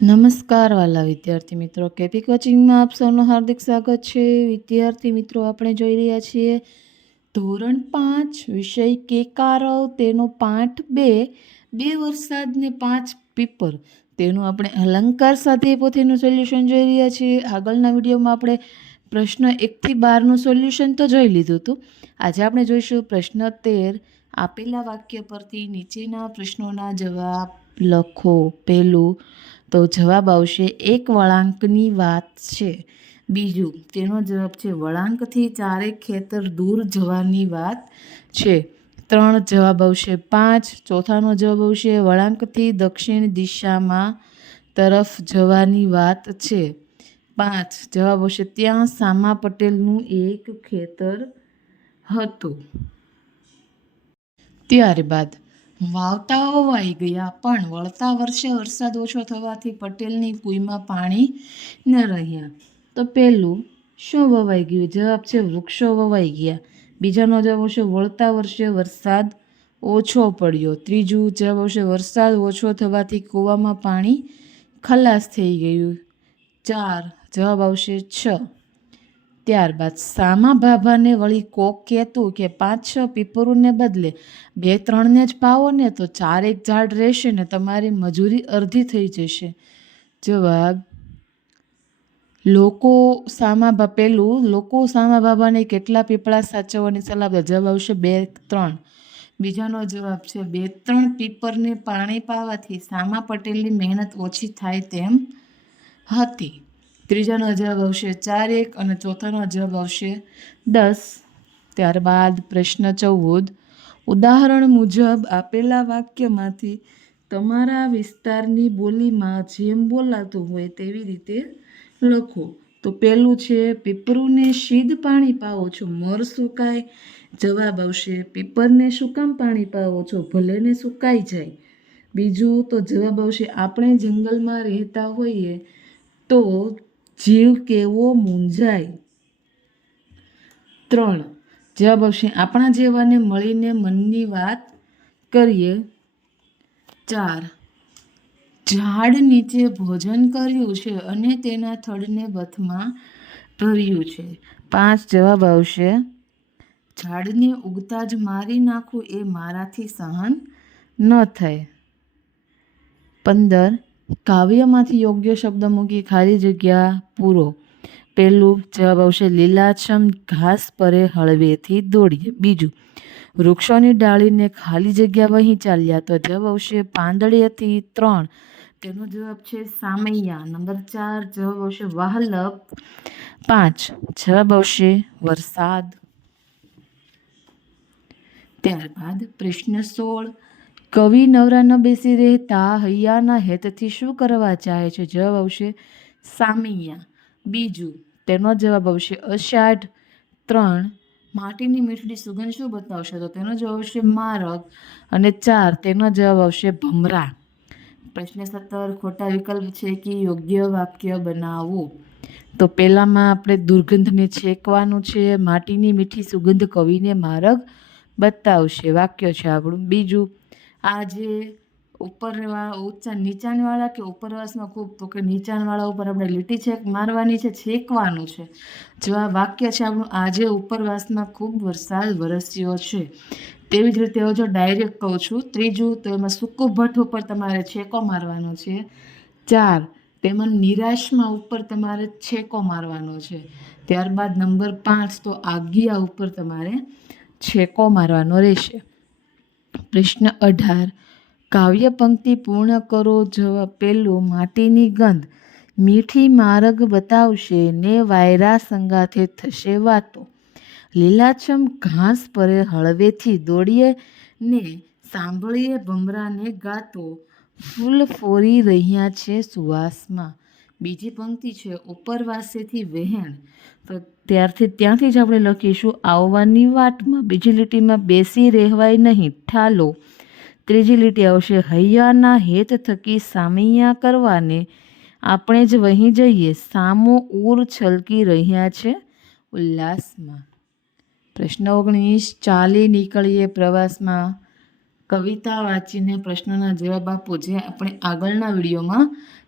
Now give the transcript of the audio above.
નમસ્કાર વાલા વિદ્યાર્થી મિત્રો. કેપી કોચિંગમાં આપ સૌનું હાર્દિક સ્વાગત છે. વિદ્યાર્થી મિત્રો, આપણે જોઈ રહ્યા છીએ ધોરણ પાંચ, વિષય કેકારવ તેનો પાઠ બે બે વરસાદને પાંચ પીપર. તેનું આપણે અલંકાર સાથે પોતેનું સોલ્યુશન જોઈ રહ્યા છીએ. આગળના વિડીયોમાં આપણે પ્રશ્ન એકથી બારનું સોલ્યુશન તો જોઈ લીધું હતું. આજે આપણે જોઈશું પ્રશ્ન તેર, આપેલા વાક્ય પરથી નીચેના પ્રશ્નોના જવાબ લખો. પહેલું તો જવાબ આવશે એક વળાંકની વાત છે. બીજું, તેનો જવાબ છે, વળાંકથી ચારેક ખેતર દૂર જવાની વાત છે. ત્રણ જવાબ આવશે, પાંચ. ચોથાનો જવાબ આવશે, વળાંકથી દક્ષિણ દિશામાં તરફ જવાની વાત છે. પાંચ. જવાબ આવશે, ત્યાં સામા પટેલનું એક ખેતર હતું. ત્યારબાદ વાવતા વવાઈ ગયા, પણ વળતા વર્ષે વરસાદ ઓછો થવાથી પટેલની કુઈમાં પાણી ન રહ્યા. તો પહેલું શું વવાઈ ગયું? જવાબ છે, વૃક્ષો વવાઈ ગયા. બીજાનો જવાબ આવશે, વળતા વર્ષે વરસાદ ઓછો પડ્યો. ત્રીજું જવાબ આવશે, વરસાદ ઓછો થવાથી કૂવામાં પાણી ખલાસ થઈ ગયું. ચાર જવાબ આવશે, છ. ત્યારબાદ સામા ભાભાને વળી કોક કહેતું કે પાંચ છ પીપરુને બદલે બે ત્રણને જ પાવો ને તો ચારેક ઝાડ રહેશે ને તમારી મજૂરી અડધી થઈ જશે. જવાબ, લોકો સામા બા, પેલું, લોકો સામા બાબાને કેટલા પીપળા સાચવવાની સલાહ આપતા જવાબ આવશે બે ત્રણ. બીજાનો જવાબ છે, બે ત્રણ પીપરને પાણી પાવાથી સામા પટેલની મહેનત ઓછી થાય તેમ હતી. ત્રીજાનો જવાબ આવશે ચાર એક અને ચોથાનો જવાબ આવશે દસ. ત્યારબાદ પ્રશ્ન ચૌદ. ઉદાહરણ મુજબ આપેલા વાક્યમાંથી તમારા વિસ્તારની બોલીમાં જેમ બોલાતું હોય તેવી રીતે લખો. તો પહેલું છે, પીપરુને શીદ પાણી પાવો છો, મર સુકાય. જવાબ આવશે, પીપરને શું કામ પાણી પાવો છો, ભલેને સુકાઈ જાય. બીજું તો જવાબ આવશે, આપણે જંગલમાં રહેતા હોઈએ તો જીવ કેવો મૂંઝાય? ત્રણ, જવાબ આવશે, આપણા જેવાને મળીને મનની વાત કરીએ. ચાર, ઝાડ નીચે ભોજન કર્યું છે અને તેના થડને બથમાં ભર્યું છે. પાંચ, જવાબ આવશે, ઝાડને ઉગતા જ મારી નાખવું એ મારાથી સહન ન થાય. પંદર કાવ્યમાંથી યોગ્ય શબ્દ મૂકી ખાલી જગ્યા પૂરો. પહેલું જવાબ આવશે, લીલાછમ ઘાસ પરે હળવેથી દોડીએ. બીજું, વૃક્ષોની ડાળીને ખાલી જગ્યા વહી ચાલ્યા તો જવાબ આવશે પાંદડીએથી ત્રણ. તેનો જવાબ છે, સામૈયા. નંબર ચાર જવાબ આવશે વાહલપ પાંચ. જવાબ આવશે, વરસાદ. ત્યારબાદ પ્રશ્ન સોળ. કવિ નવરા ન બેસી રહેતા હૈયાના હેતથી શું કરવા ચાહે છે? જવાબ આવશે સામિયા. બીજું, તેનો જવાબ આવશે અષાઢ ત્રણ. માટીની મીઠડી સુગંધ શું બતાવશે? તો તેનો જવાબ આવશે મારક અને ચાર, તેનો જવાબ આવશે ભમરા. પ્રશ્ન સત્તર, ખોટા વિકલ્પ છે કે યોગ્ય વાક્ય બનાવવું? તો પહેલાંમાં આપણે દુર્ગંધને છેકવાનું છે. માટીની મીઠી સુગંધ કવિને મારગ બતાવશે. વાક્ય છે આપણું બીજું આ જે ઉપરવા ઊંચા નીચાણવાળા કે ઉપરવાસમાં ખૂબ, તો કે નીચાણવાળા ઉપર આપણે લીટી છેક મારવાની છે, છેકવાનું છે. જો આ વાક્ય છે આપણું, આજે ઉપરવાસમાં ખૂબ વરસાદ વરસ્યો છે. તેવી જ રીતે હું જો ડાયરેક્ટ કહું છું, ત્રીજું તો એમાં સૂકું ભઠ્ઠ ઉપર તમારે છેકો મારવાનો છે. ચાર, તેમાં નિરાશમાં ઉપર તમારે છેકો મારવાનો છે. ત્યારબાદ નંબર પાંચ તો આગિયા ઉપર તમારે છેકો મારવાનો રહેશે. પ્રશ્ન અઢાર. કાવ્ય પંક્તિ પૂર્ણ કરો જવાબ પહેલું, માટીની ગંધ. મીઠી માર્ગ બતાવશે ને વાયરા સંગાથે થશે વાતો. લીલાછમ ઘાસ પરે હળવેથી દોડીએ ને સાંભળીએ ભમરાને ગાતો. ફૂલ ફોરી રહ્યા છે સુવાસમાં. બીજી પંક્તિ છે, ઉપરવાસેથી વહેણ. તો ત્યારથી ત્યાંથી જ આપણે લખીશું, આવવાની વાટમાં બીજી લીટીમાં બેસી રહેવાય નહીં, ઠાલો. ત્રીજી લીટી આવશે, હૈયાના હેત થકી સામૈયા કરવાને. આપણે જ વહી જઈએ, સામો ઉર છલકી રહ્યા છે ઉલ્લાસમાં. પ્રશ્ન ઓગણીસ, ચાલી નીકળીએ પ્રવાસમાં. કવિતા વાંચીને પ્રશ્નના જવાબ આપો, જે આપણે આગળના વિડીયોમાં